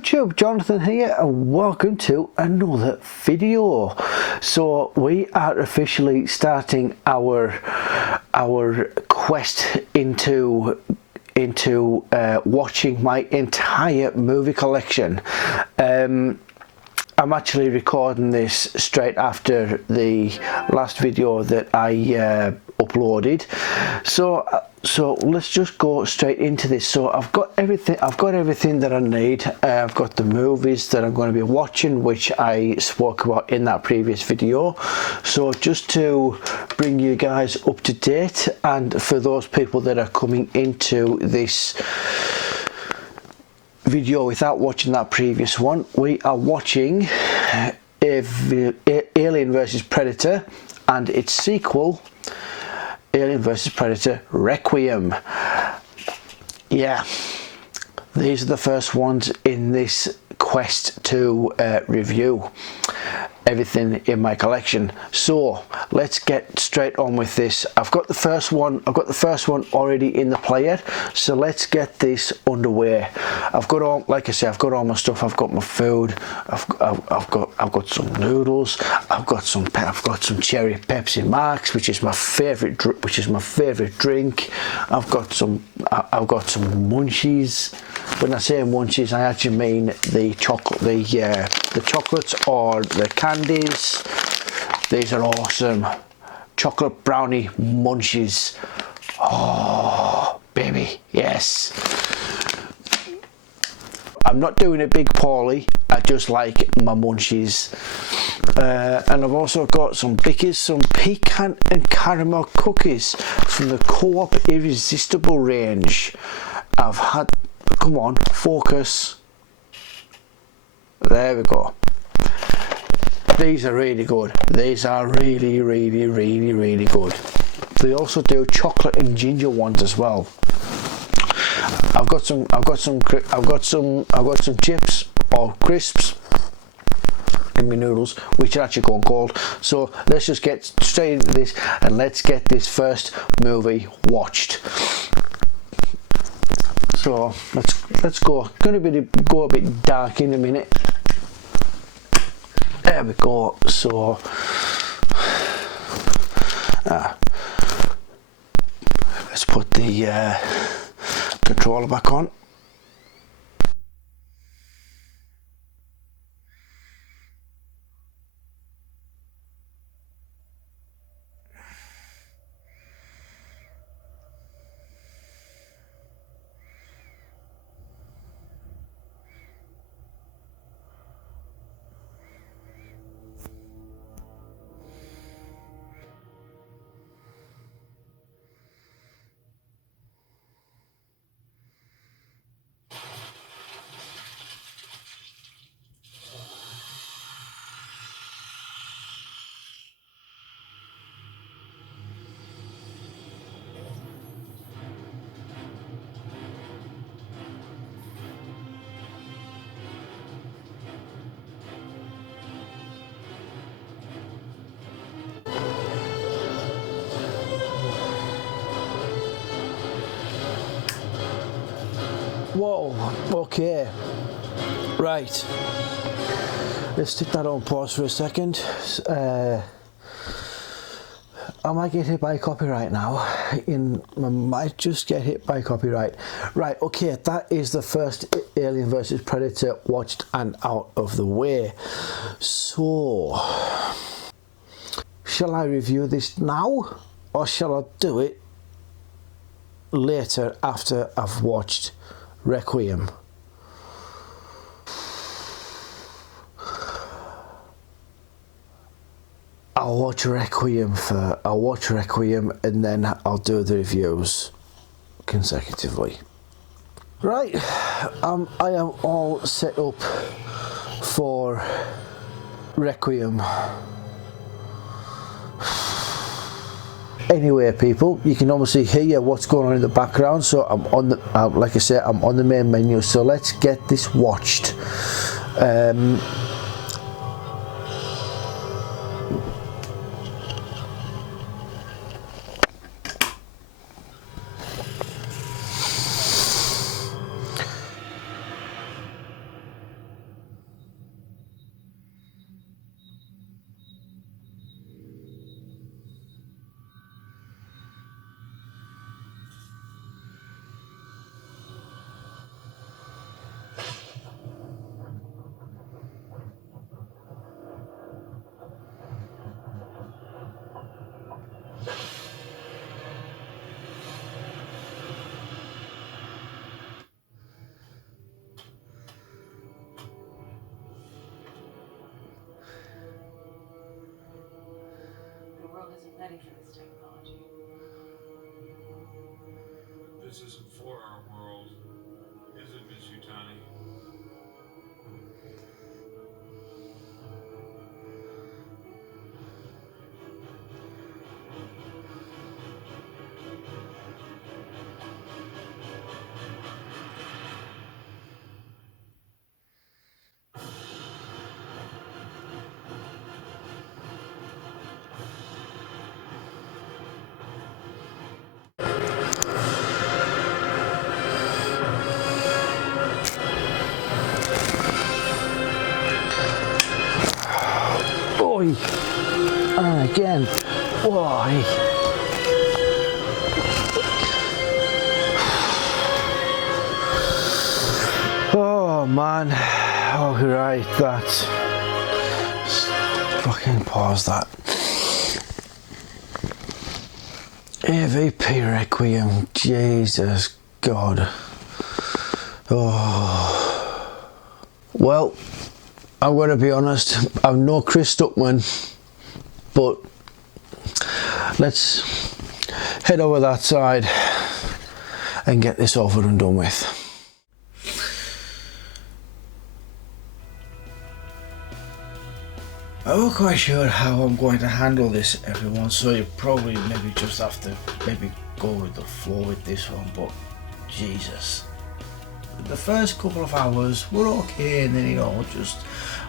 YouTube, Jonathan here, and welcome to another video. So we are officially starting our quest into watching my entire movie collection. I'm actually recording this straight after the last video that I uploaded, so let's just go straight into this. So I've got everything that I need. I've got the movies that I'm going to be watching, which I spoke about in that previous video. So just to bring you guys up to date, and for those people that are coming into this video without watching that previous one, we are watching Alien vs Predator and its sequel, Alien vs Predator Requiem. Yeah, these are the first ones in this quest to review everything in my collection. So let's get straight on with this. I've got the first one already in the player, so let's get this underway. I've got all, like I say, I've got all my stuff. I've got my food. I've got some noodles. I've got some cherry Pepsi Max, which is my favorite drink. I've got some munchies. When I say munchies, I actually mean the chocolates or the candies. These are awesome. Chocolate brownie munchies. Oh, baby, yes. I'm not doing a big Paulie. I just like my munchies. And I've also got some Bickies, some pecan and caramel cookies from the Co-op Irresistible range. I've had, come on, focus. There we go. These are really good. These are really good. They also do chocolate and ginger ones as well. I've got some chips or crisps in my noodles, which are actually gone cold. So let's just get straight into this and let's get this first movie watched. So let's go. Going to go a bit dark in a minute. There we go. So let's put the controller back on. Whoa, okay, right, let's stick that on pause for a second. I might get hit by copyright now. I might just get hit by copyright. Right, okay, that is the first Alien vs Predator watched and out of the way. So, shall I review this now, or shall I do it later after I've watched Requiem? I'll watch Requiem and then I'll do the reviews consecutively. Right, I am all set up for Requiem. Anyway, people, you can obviously hear what's going on in the background. So I'm on the, like I said, I'm on the main menu. So let's get this watched. wasn't ready for this technology. This isn't for our world, is it, Miss Yutani? Oi! And again. Why? Oh man. Oh right, that. Fucking pause that. AVP Requiem. Jesus God. Oh. Well, I'm going to be honest, I'm no Chris Stuckman, but let's head over that side and get this over and done with. I'm not quite sure how I'm going to handle this, everyone, so you probably maybe just have to maybe go with the flow with this one, but Jesus. The first couple of hours were okay, and then it all just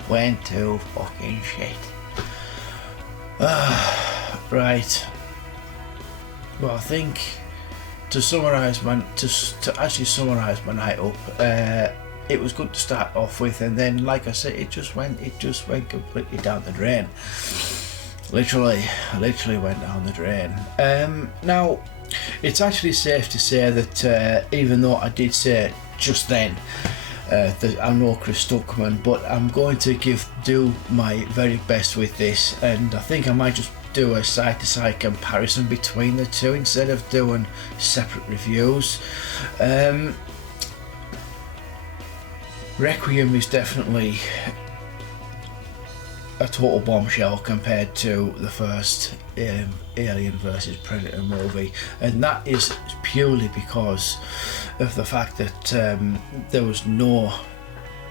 went to fucking shit. Right. Well, I think to actually summarise my night up, it was good to start off with, and then, like I said, it just went completely down the drain. Literally went down the drain. Now, it's actually safe to say that even though I did say just then that I'm no Chris Stuckman, but I'm going to do my very best with this, and I think I might just do a side-to-side comparison between the two instead of doing separate reviews. Requiem is definitely a total bombshell compared to the first Alien vs Predator movie, and that is purely because of the fact that there was no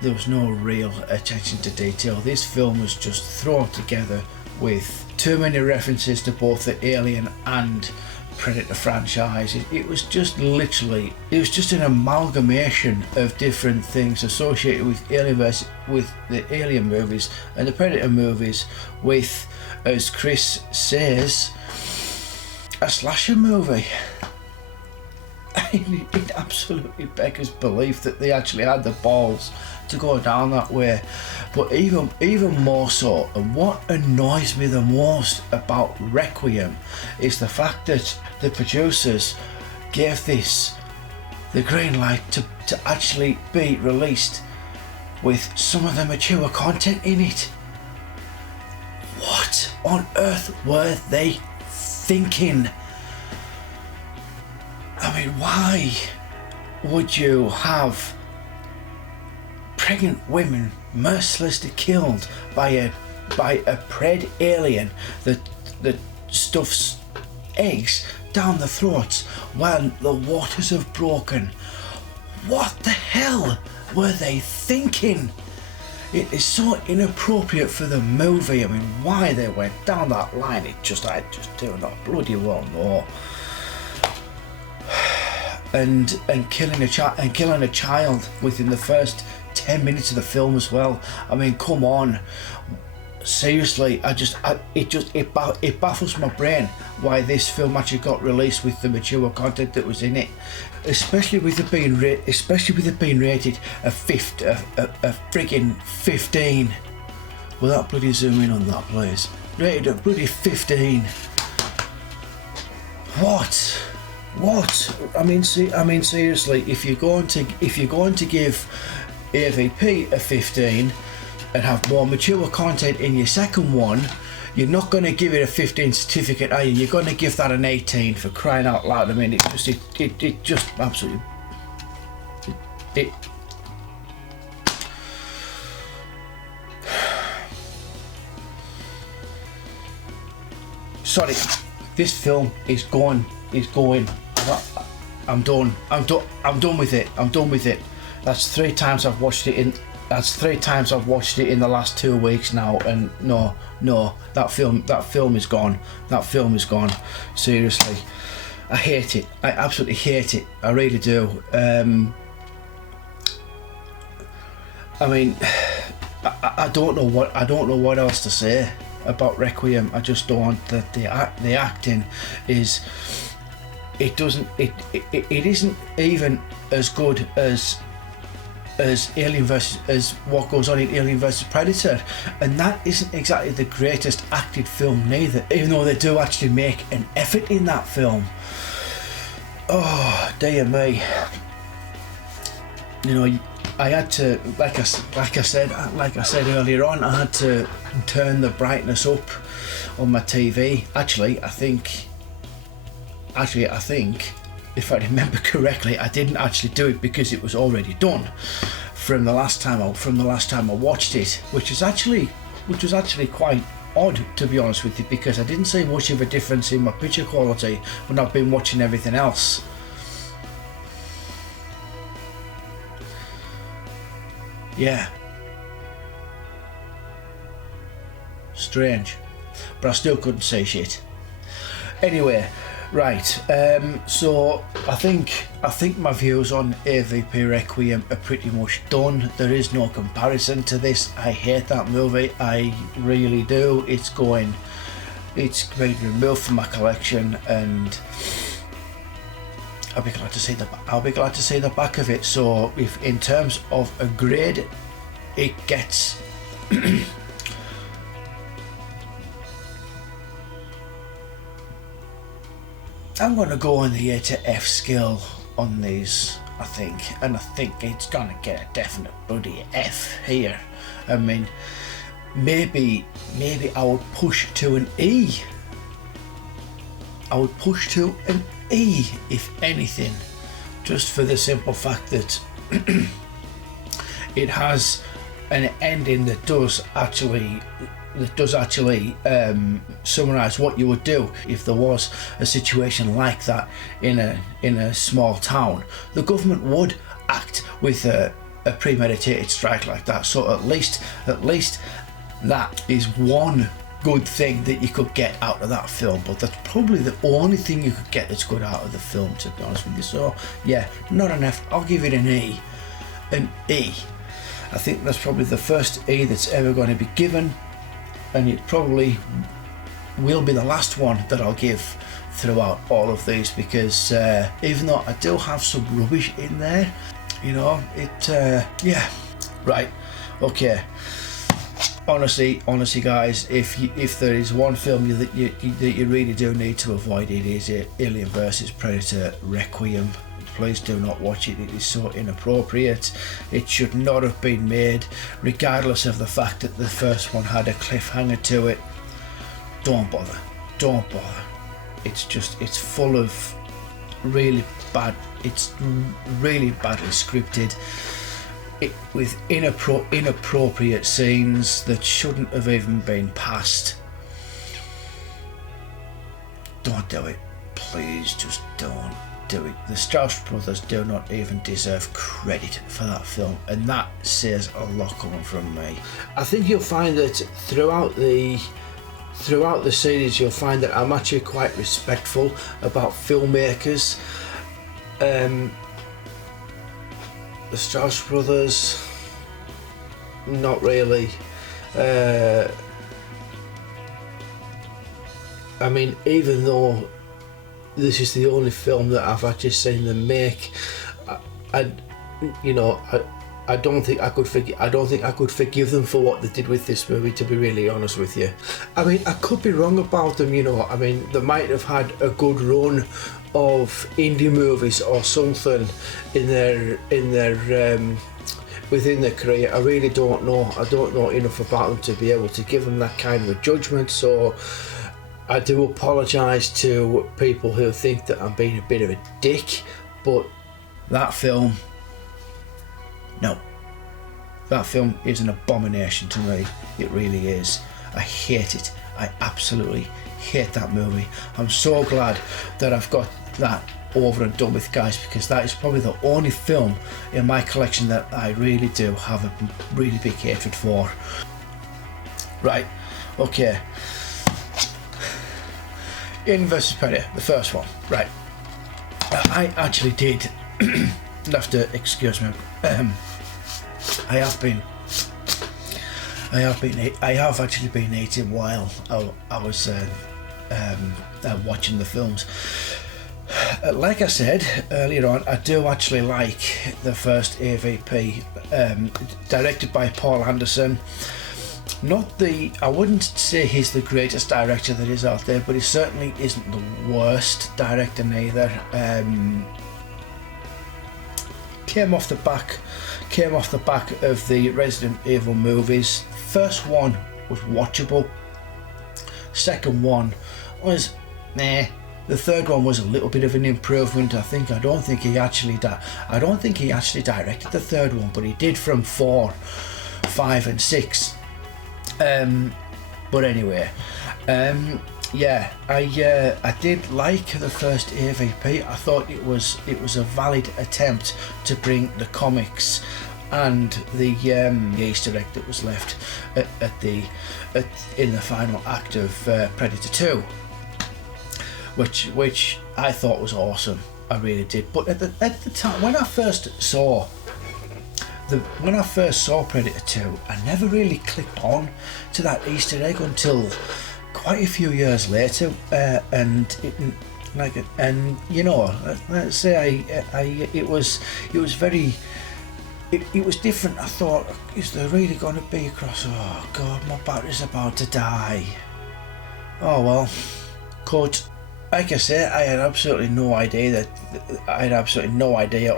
real attention to detail. This film was just thrown together with too many references to both the Alien and Predator franchise. It was just an amalgamation of different things associated with with the Alien movies and the Predator movies, with, as Chris says, a slasher movie. It absolutely beggars belief that they actually had the balls to go down that way. But even more so, and what annoys me the most about Requiem is the fact that the producers gave this the green light to actually be released with some of the mature content in it. What on earth were they thinking? I mean, why would you have pregnant women mercilessly killed by a pred alien that stuffs eggs down the throats when the waters have broken? What the hell were they thinking? It is so inappropriate for the movie. I mean, why they went down that line, I just do not bloody well know. And killing a child within the first 10 minutes of the film as well. I mean, come on, seriously. It baffles my brain why this film actually got released with the mature content that was in it, especially with it being rated a friggin' 15. Will that bloody zoom in on that, please? Rated a bloody 15. What? I mean, seriously. If you're going to give AVP a 15 and have more mature content in your second one, you're not going to give it a 15 certificate, are you? You're going to give that an 18, for crying out loud. I mean, it just absolutely. sorry, this film is going. I'm done with it. I'm done with it. That's 3 times I've watched it in. That's 3 times I've watched it in the last 2 weeks now, and no, that film is gone. That film is gone. Seriously, I hate it. I absolutely hate it. I really do. I mean, I don't know what else to say about Requiem. I just don't. The acting is. It isn't even as good as Alien versus as what goes on in Alien versus Predator, and that isn't exactly the greatest acted film neither, even though they do actually make an effort in that film. Oh dear me. You know, I had to, like I said earlier on, I had to turn the brightness up on my TV. Actually, I think if I remember correctly, I didn't actually do it because it was already done from the last time I watched it, which was actually quite odd, to be honest with you, because I didn't see much of a difference in my picture quality when I've been watching everything else. Yeah. Strange. But I still couldn't say shit. Anyway, right, so I think my views on AVP Requiem are pretty much done. There is no comparison to this. I hate that movie. I really do. It's been removed from my collection, and I'll be glad to see the back of it. So, if in terms of a grade, it gets I'm going to go on the A to F scale on these, I think, and I think it's going to get a definite bloody F here. I mean, maybe I would push to an E. I would push to an E, if anything, just for the simple fact that it has an ending that does actually summarize what you would do if there was a situation like that in a small town. The government would act with a premeditated strike like that. So at least that is one good thing that you could get out of that film, but that's probably the only thing you could get that's good out of the film, to be honest with you. So yeah, not an F, I'll give it an E. I think that's probably the first E that's ever going to be given, and it probably will be the last one that I'll give throughout all of these, because even though I do have some rubbish in there, you know, yeah, right, okay. Honestly, guys, if there is one film that you really do need to avoid, it is Alien vs Predator Requiem. Please do not watch it. It is so inappropriate. It should not have been made, regardless of the fact that the first one had a cliffhanger to it. Don't bother. It's full of really bad. It's really badly scripted. With inappropriate scenes that shouldn't have even been passed. Don't do it. Please just don't do it. The Strauss brothers do not even deserve credit for that film, and that says a lot coming from me. I think you'll find that throughout the series, you'll find that I'm actually quite respectful about filmmakers. The Strauss brothers, not really. I mean, even though this is the only film that I've actually seen them make, I don't think I could forgive them for what they did with this movie, to be really honest with you. I mean, I could be wrong about them, you know. I mean, they might have had a good run of indie movies or something in their within their career. I really don't know. I don't know enough about them to be able to give them that kind of a judgment. So I do apologise to people who think that I'm being a bit of a dick, but that film, no. That film is an abomination to me. It really is. I hate it. I absolutely hate that movie. I'm so glad that I've got that over and done with, guys, because that is probably the only film in my collection that I really do have a really big hatred for. Right, okay. Alien vs Predator, the first one. Right, I actually did. You'll have to excuse me. I have actually been eating while I was watching the films. Like I said earlier on, I do actually like the first AVP, directed by Paul Anderson. I wouldn't say he's the greatest director that is out there, but he certainly isn't the worst director neither. Came off the back of the Resident Evil movies. First one was watchable. Second one was meh. The third one was a little bit of an improvement. I don't think he actually directed the third one, but he did from 4, 5, and 6. But anyway, yeah, I did like the first AVP. I thought it was a valid attempt to bring the comics and the Easter egg that was left in the final act of Predator 2, which I thought was awesome. I really did. But at the time when I first saw Predator 2, I never really clicked on to that Easter egg until quite a few years later, and you know, let's say it was very. It was different. I thought, is there really going to be a cross? Oh God, my battery's about to die. Oh well, cut. Like I say, I had absolutely no idea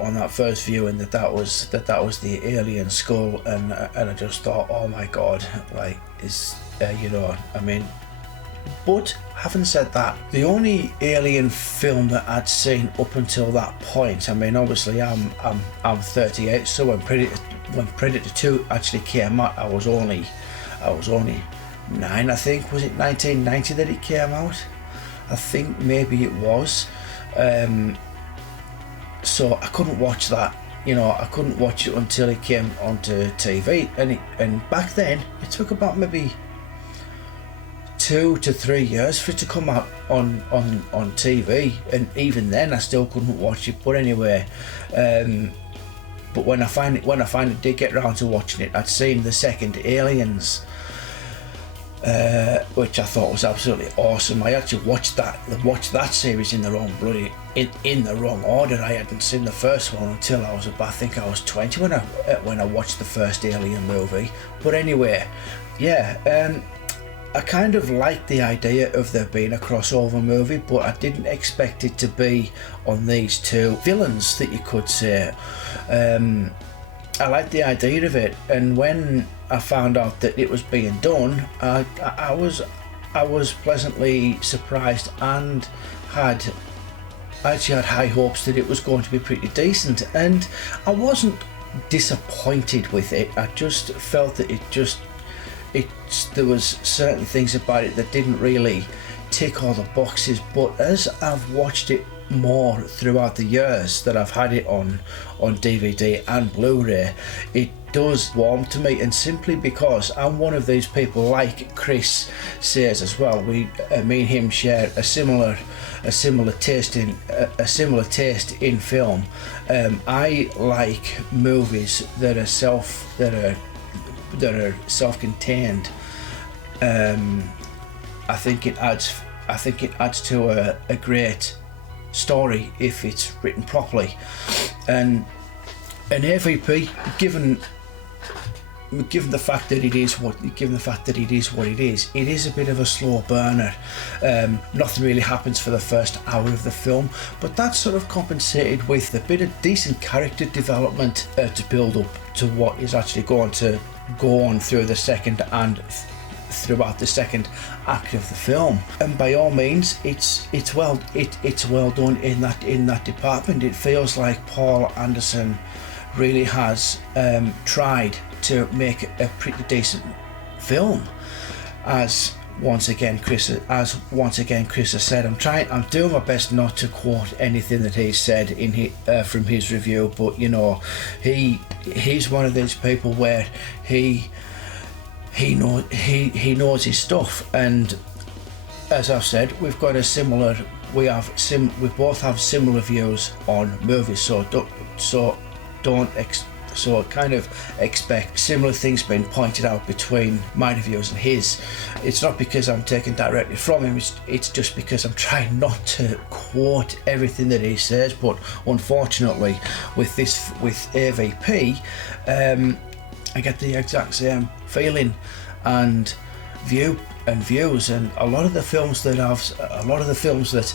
on that first viewing that was the alien skull, and I just thought, oh my God, like you know, I mean. But having said that, the only alien film that I'd seen up until that point, I mean, obviously I'm 38, so when Predator 2 actually came out, I was only 9, I think. Was it 1990 that it came out? I think maybe it was. So I couldn't watch that. You know, I couldn't watch it until it came onto TV, and back then it took about maybe 2 to 3 years for it to come out on TV, and even then I still couldn't watch it. But anyway, but when I finally did get around to watching it, I'd seen the second Aliens, which I thought was absolutely awesome. I actually watched that series in the wrong order. I hadn't seen the first one until I think I was 20 when I watched the first Alien movie. But anyway, yeah. I kind of liked the idea of there being a crossover movie, but I didn't expect it to be on these two villains, that you could say. I liked the idea of it, and when I found out that it was being done, I was pleasantly surprised, and I actually had high hopes that it was going to be pretty decent, and I wasn't disappointed with it. I just felt that there was certain things about it that didn't really tick all the boxes. But as I've watched it more throughout the years that I've had it on DVD and Blu-ray, it does warm to me, and simply because I'm one of these people, like Chris says as well, me and him share a similar taste in film. I like movies that are self-contained. I think it adds to a great story if it's written properly. And an AVP, given the fact that it is what it is a bit of a slow burner. Nothing really happens for the first hour of the film, but that's sort of compensated with a bit of decent character development to build up to what is actually going to go on through the second and throughout the second act of the film. And by all means, it's well done in that department. It feels like Paul Anderson really has tried to make a pretty decent film, as once again Chris has said, I'm doing my best not to quote anything that he said from his review, but you know, he's one of these people where he knows his stuff, and as I've said, we both have similar views on movies, so kind of expect similar things being pointed out between my reviews and his. It's not because I'm taking directly from him, it's just because I'm trying not to quote everything that he says, but unfortunately with AVP, I get the exact same feeling and views, and a lot of the films that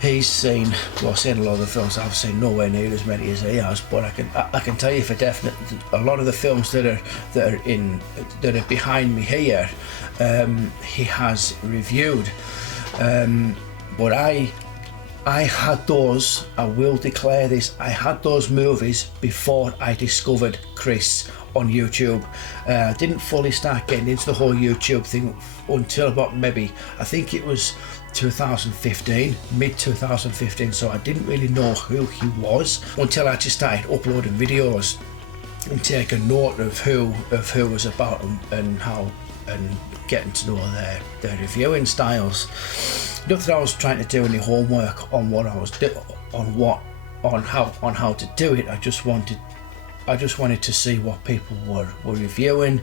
he's seen, well, saying a lot of the films I've seen, nowhere near as many as he has, but I can tell you for definite, a lot of the films that are behind me here, he has reviewed, but I had those, I will declare this, I had those movies before I discovered Chris on YouTube. I didn't fully start getting into the whole YouTube thing until about maybe, I think it was 2015, mid 2015, so I didn't really know who he was until I just started uploading videos and taking note of who was about and how, and getting to know their reviewing styles. Not that I was trying to do any homework on what I was on how to do it. I just wanted to see what people were reviewing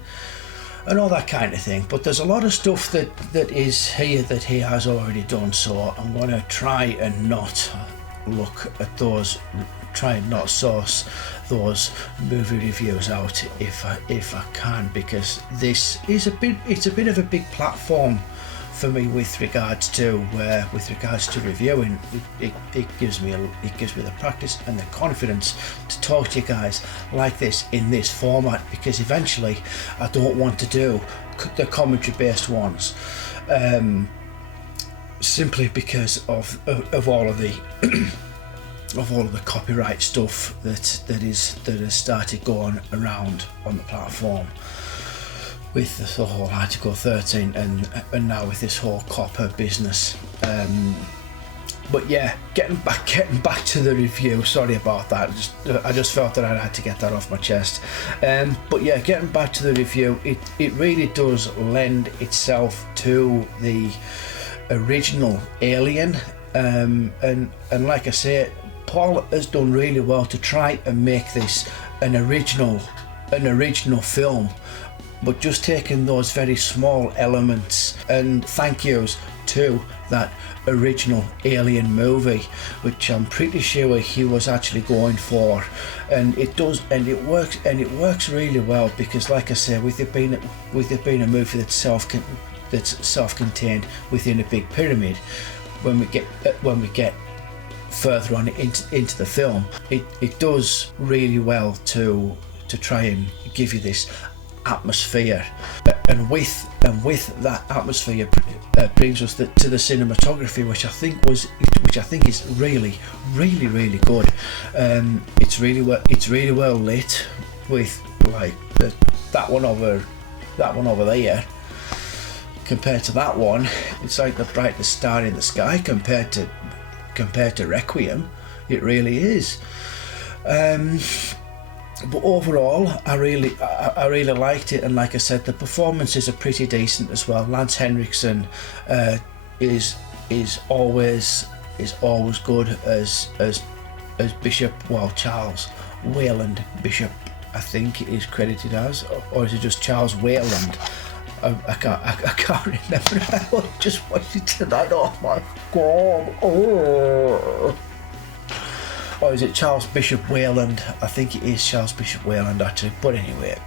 and all that kind of thing. But there's a lot of stuff that is here that he has already done, so I'm going to try and not look at those, try and not source those movie reviews out if I can, because this is it's a bit of a big platform for me with regards to reviewing. It gives me the practice and the confidence to talk to you guys like this in this format, because eventually I don't want to do the commentary based ones, simply because of all of the of all of the copyright stuff that has started going around on the platform, with the whole Article 13 and now with this whole copper business. But yeah, getting back to the review. Sorry about that. I just felt that I had to get that off my chest. But yeah, getting back to the review, it really does lend itself to the original Alien. And like I say, Paul has done really well to try and make this an original film, but just taking those very small elements and thank yous to that original Alien movie, which I'm pretty sure he was actually going for, and it works really well, because like I say, with it being a movie that's self-contained within a big pyramid, when we get further on into the film, it does really well to try and give you this atmosphere, and with that atmosphere brings us to the cinematography, which I think is really good. It's really well lit, with like that one over there. Compared to that one, it's like the brightest star in the sky compared to Requiem. It really is. But overall, I really liked it, and like I said, the performances are pretty decent as well. Lance Henriksen is always good as Bishop. Well, Charles Wayland Bishop, I think it is credited as, or is it just Charles Wayland? I can't remember. I just watched it tonight. Oh my god! Oh. Or is it Charles Bishop Wayland? I think it is Charles Bishop Wayland actually. But anyway,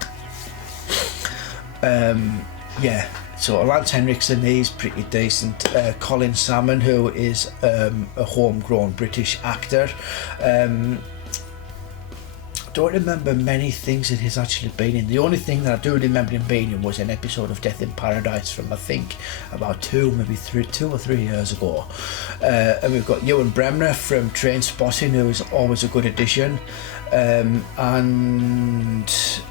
yeah. So Lance Henriksen, he's pretty decent. Colin Salmon, who is a homegrown British actor. Don't remember many things that he's actually been in. The only thing that I do remember him being in was an episode of Death in Paradise from, I think, about 2 or 3 years ago. And we've got Ewan Bremner from Trainspotting, who is always a good addition. And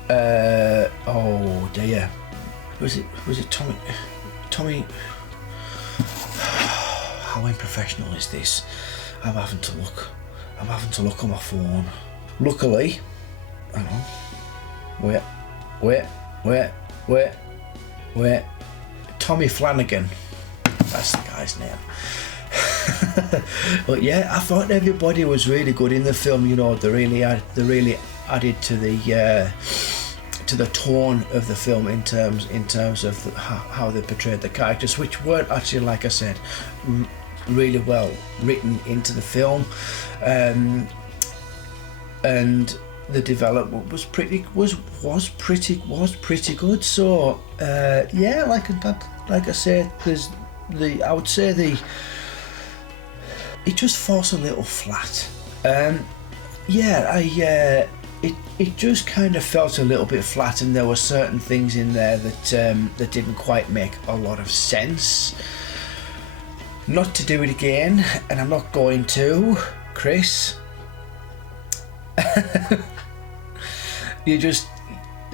oh dear, was it Tommy Tommy, how unprofessional is this? I'm having to look on my phone. Luckily, hang on. Wait. Tommy Flanagan. That's the guy's name. But yeah, I thought everybody was really good in the film. You know, they really added to the tone of the film in terms of how they portrayed the characters, which weren't actually, like I said, really well written into the film, and the development was pretty good. So yeah, like I said, I would say it just falls a little flat. Yeah, it just kind of felt a little bit flat, and there were certain things in there that didn't quite make a lot of sense. Not to do it again, and I'm not going to, Chris.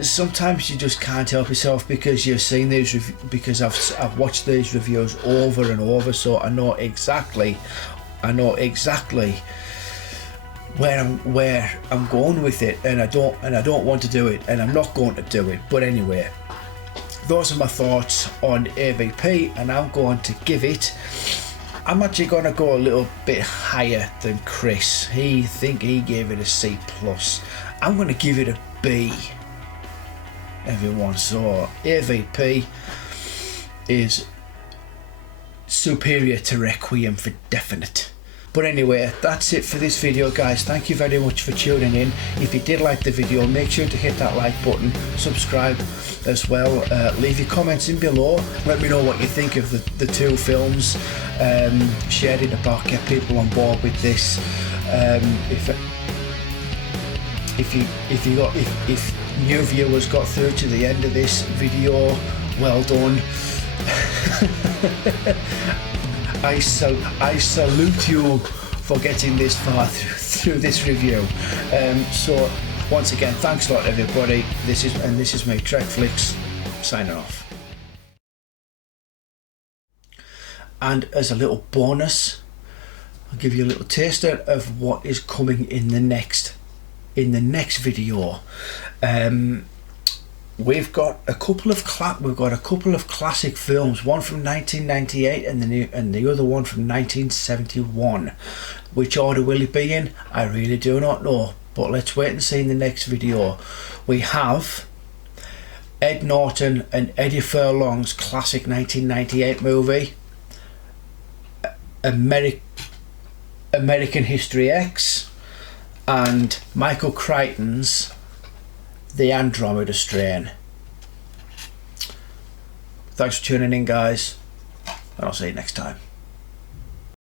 Sometimes you just can't help yourself, because you've seen these because I've watched these reviews over and over, so I know exactly where I'm going with it, and I don't want to do it, and I'm not going to do it. But anyway, those are my thoughts on AVP, and I'm going to give it. I'm actually going to go a little bit higher than Chris. He gave it a C+. I'm going to give it a B, everyone. So AVP is superior to Requiem for definite. But anyway, that's it for this video, guys. Thank you very much for tuning in. If you did like the video, make sure to hit that like button, subscribe as well, leave your comments in below, let me know what you think of the two films. Share it about, get people on board with this. If new viewers got through to the end of this video, well done. I salute you for getting this far through this review. So once again, thanks a lot, everybody. This is me, Trekflix, signing off. And as a little bonus, I'll give you a little taster of what is coming in the next video. We've got a couple of classic films, one from 1998 and the other one from 1971. Which order will it be in? I really do not know, but let's wait and see in the next video. We have Ed Norton and Eddie Furlong's classic 1998 movie, American History X, and Michael Crichton's The Andromeda Strain. Thanks for tuning in, guys, and I'll see you next time.